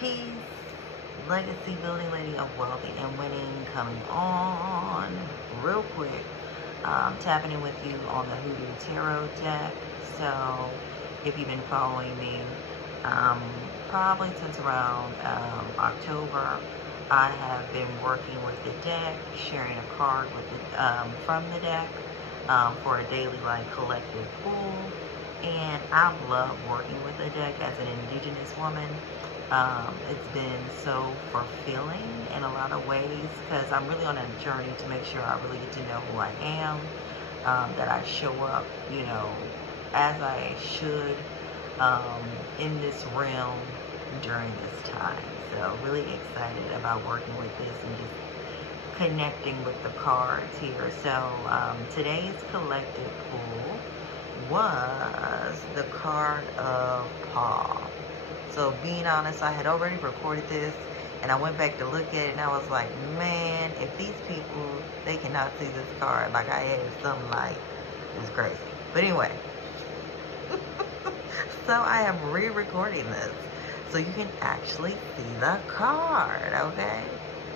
Peace, legacy building, lady of wealthy and winning, coming on real quick. Tapping in with you on the HooDoo Tarot deck. So, if you've been following me, um, probably since around October, I have been working with the deck, sharing a card with from the deck for a daily collective pull. And I've loved working with the deck as an Indigenous woman. It's been so fulfilling in a lot of ways because I'm really on a journey to make sure I really get to know who I am, that I show up, as I should in this realm during this time. So really excited about working with this and just connecting with the cards here. So today's collective pull was the card of Paul. So being honest, I had already recorded this and I went back to look at it and I was like, man, if these people, they cannot see this card, like I had some light. It was crazy. But anyway, so I am re-recording this so you can actually see the card, okay?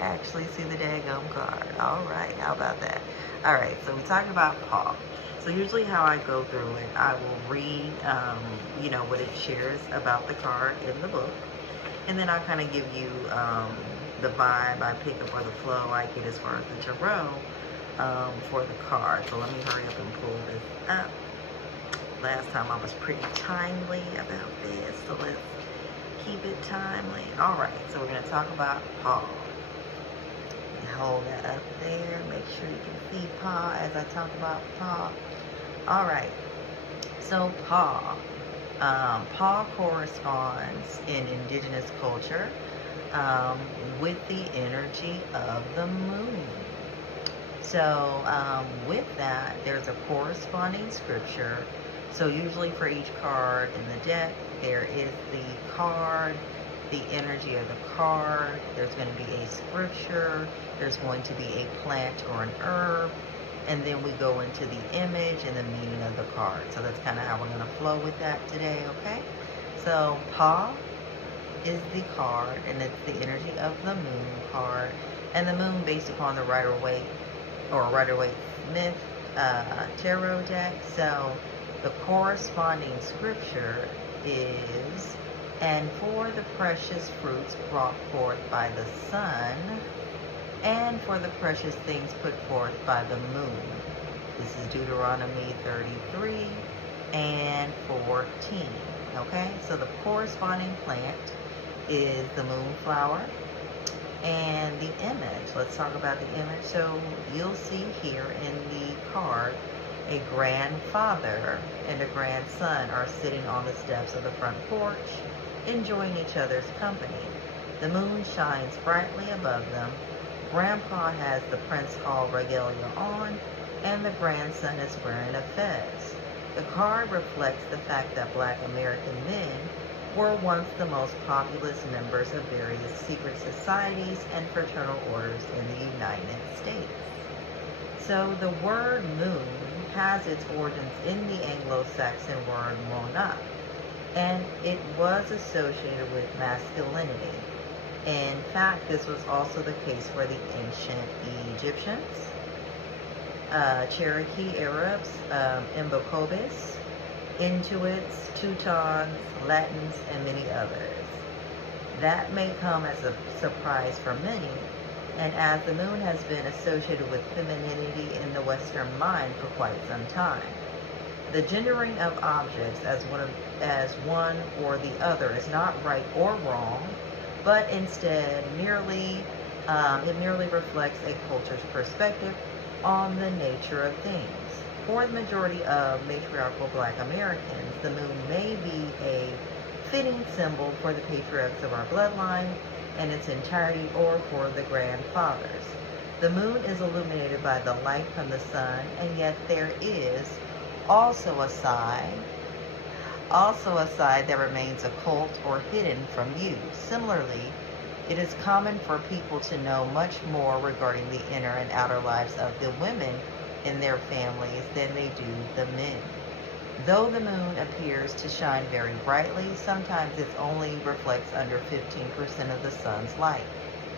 Actually see the daggum card. All right, how about that? All right, so we talked about Paul. So usually how I go through it, I will read, what it shares about the card in the book. And then I'll kind of give you the vibe I pick up or the flow I get as far as the tarot for the card. So let me hurry up and pull this up. Last time I was pretty timely about this, so let's keep it timely. All right, so we're going to talk about Paul. Hold that up there. Make sure you can see Paul as I talk about Paul. All right. So Paul. Paul corresponds in Indigenous culture with the energy of the moon. So with that, there's a corresponding scripture. So usually for each card in the deck, there is the card, the energy of the card. There's going to be a scripture. There's going to be a plant or an herb. And then we go into the image and the meaning of the card. So that's kind of how we're going to flow with that today, okay? So Pa is the card, and it's the energy of the moon card. And the moon based upon the Rider-Waite or Rider-Waite-Smith tarot deck. So the corresponding scripture is, and for the precious fruits brought forth by the sun, and for the precious things put forth by the moon. This is Deuteronomy 33 and 14. Okay, so the corresponding plant is the moonflower. And the image, let's talk about the image. So you'll see here in the card, a grandfather and a grandson are sitting on the steps of the front porch, enjoying each other's company. The moon shines brightly above them. Grandpa has the Prince Hall regalia on, and the grandson is wearing a fez. The card reflects the fact that Black American men were once the most populous members of various secret societies and fraternal orders in the United States. So the word moon has its origins in the Anglo-Saxon word monat, and it was associated with masculinity. In fact, this was also the case for the ancient Egyptians, Cherokee Arabs, Imbokobes, Inuits, Teutons, Latins, and many others. That may come as a surprise for many, and as the moon has been associated with femininity in the Western mind for quite some time. The gendering of objects as one or the other is not right or wrong, but instead it merely reflects a culture's perspective on the nature of things. For the majority of matriarchal Black Americans, the moon may be a fitting symbol for the patriarchs of our bloodline in its entirety or for the grandfathers. The moon is illuminated by the light from the sun, and yet there is also a side that remains occult or hidden from view. Similarly, it is common for people to know much more regarding the inner and outer lives of the women in their families than they do the men. Though the moon appears to shine very brightly, sometimes it only reflects under 15% of the sun's light.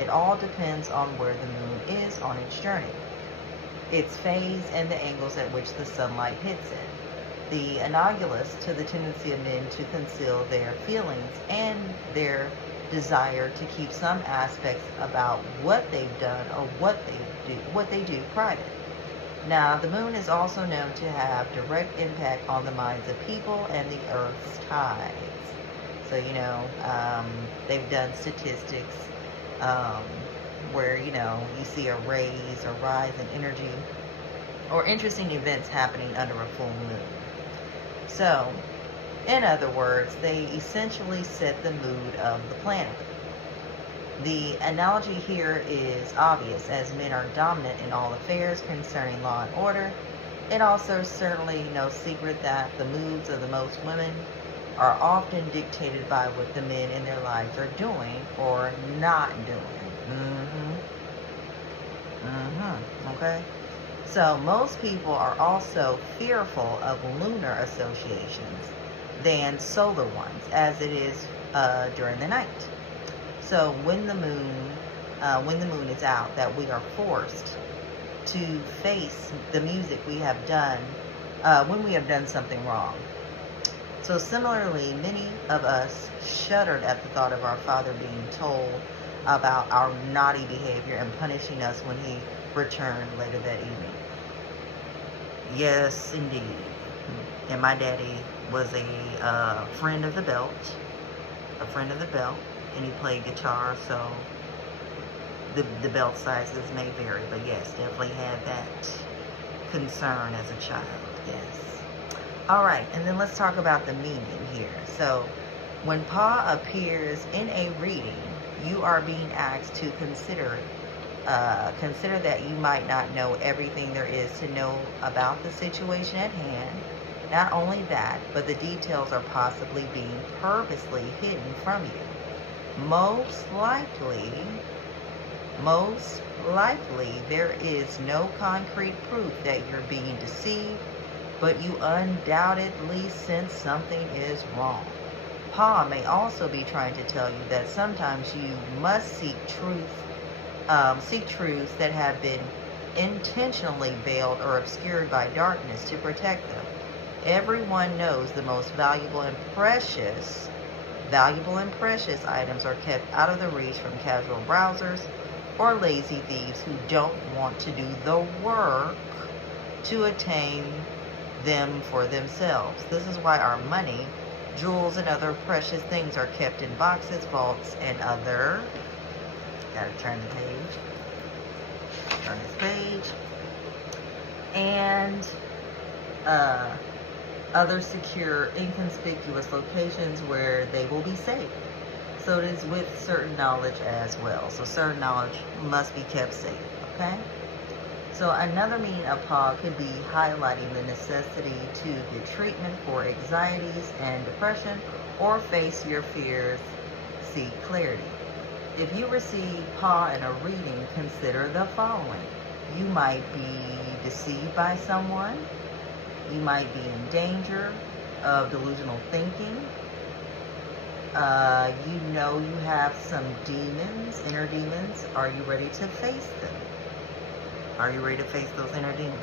It all depends on where the moon is on its journey, its phase, and the angles at which the sunlight hits it. The analogous to the tendency of men to conceal their feelings and their desire to keep some aspects about what they've done or what they do private. Now, the moon is also known to have direct impact on the minds of people and the Earth's tides. So, they've done statistics where, you see a raise or rise in energy or interesting events happening under a full moon. So, in other words, they essentially set the mood of the planet. The analogy here is obvious, as men are dominant in all affairs concerning law and order. It also certainly no secret that the moods of the most women are often dictated by what the men in their lives are doing or not doing. Okay? So most people are also fearful of lunar associations than solar ones, as it is during the night. So when the moon is out, that we are forced to face the music we have done when we have done something wrong. So similarly, many of us shuddered at the thought of our Father being told about our naughty behavior and punishing us when He returned later that evening. Yes, indeed. And my daddy was a friend of the belt, and he played guitar, so the belt sizes may vary, but yes, definitely had that concern as a child, yes. All right, and then let's talk about the meaning here. So when Pa appears in a reading, you are being asked to consider that you might not know everything there is to know about the situation at hand. Not only that, but the details are possibly being purposely hidden from you. Most likely, there is no concrete proof that you're being deceived, but you undoubtedly sense something is wrong. Pa may also be trying to tell you that sometimes you must seek truths that have been intentionally veiled or obscured by darkness to protect them. Everyone knows the most valuable and precious items are kept out of the reach from casual browsers or lazy thieves who don't want to do the work to attain them for themselves. This is why our money, jewels, and other precious things are kept in boxes, vaults, and other... Gotta turn the page. Turn this page. And other secure, inconspicuous locations where they will be safe. So it is with certain knowledge as well. So certain knowledge must be kept safe, okay? So another meaning of Pa could be highlighting the necessity to get treatment for anxieties and depression or face your fears, seek clarity. If you receive Pa in a reading, consider the following. You might be deceived by someone. You might be in danger of delusional thinking. You have some demons, inner demons. Are you ready to face them? Are you ready to face those inner demons?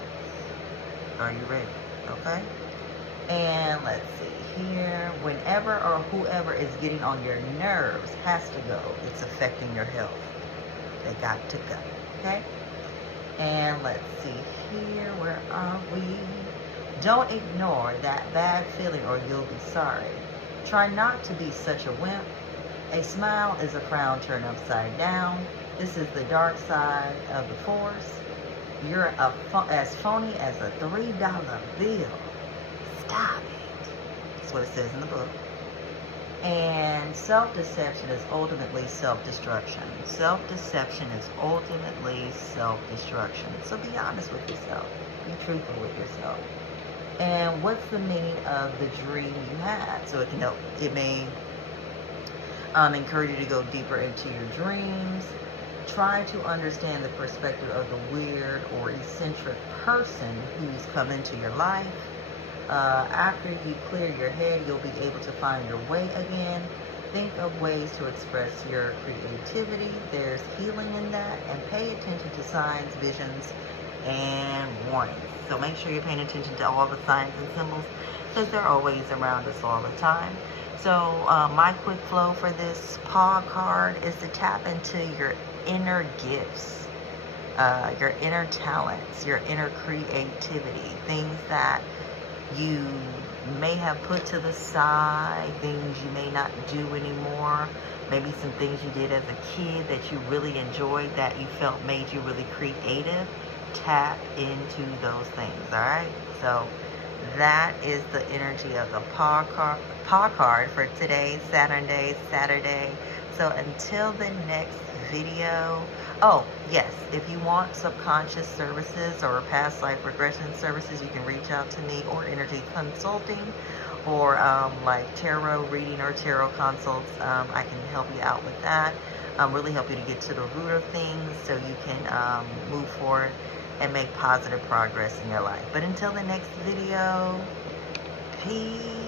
Are you ready? Okay? And let's see here. Whenever or whoever is getting on your nerves has to go. It's affecting your health. They got to go. Okay? And let's see here. Where are we? Don't ignore that bad feeling or you'll be sorry. Try not to be such a wimp. A smile is a frown turned upside down. This is the dark side of the force. You're as phony as a $3 bill. Stop it. That's what it says in the book. And self-deception is ultimately self-destruction. Self-deception is ultimately self-destruction. So be honest with yourself. Be truthful with yourself. And what's the meaning of the dream you had? So it may encourage you to go deeper into your dreams. Try to understand the perspective of the weird or eccentric person who's come into your life. After you clear your head, you'll be able to find your way again. Think of ways to express your creativity. There's healing in that, and pay attention to signs, visions, and warnings. So make sure you're paying attention to all the signs and symbols, because they're always around us all the time. So my quick flow for this paw card is to tap into your inner gifts, your inner talents, your inner creativity, things that you may have put to the side, things you may not do anymore, maybe some things you did as a kid that you really enjoyed, that you felt made you really creative. Tap into those things, all right? So that is the energy of the paw card for today's Saturday. So until the next video, oh yes, if you want subconscious services or past life regression services, you can reach out to me, or energy consulting, or like tarot reading or tarot consults. I can help you out with that. Really help you to get to the root of things, so you can move forward and make positive progress in your life. But until the next video, peace.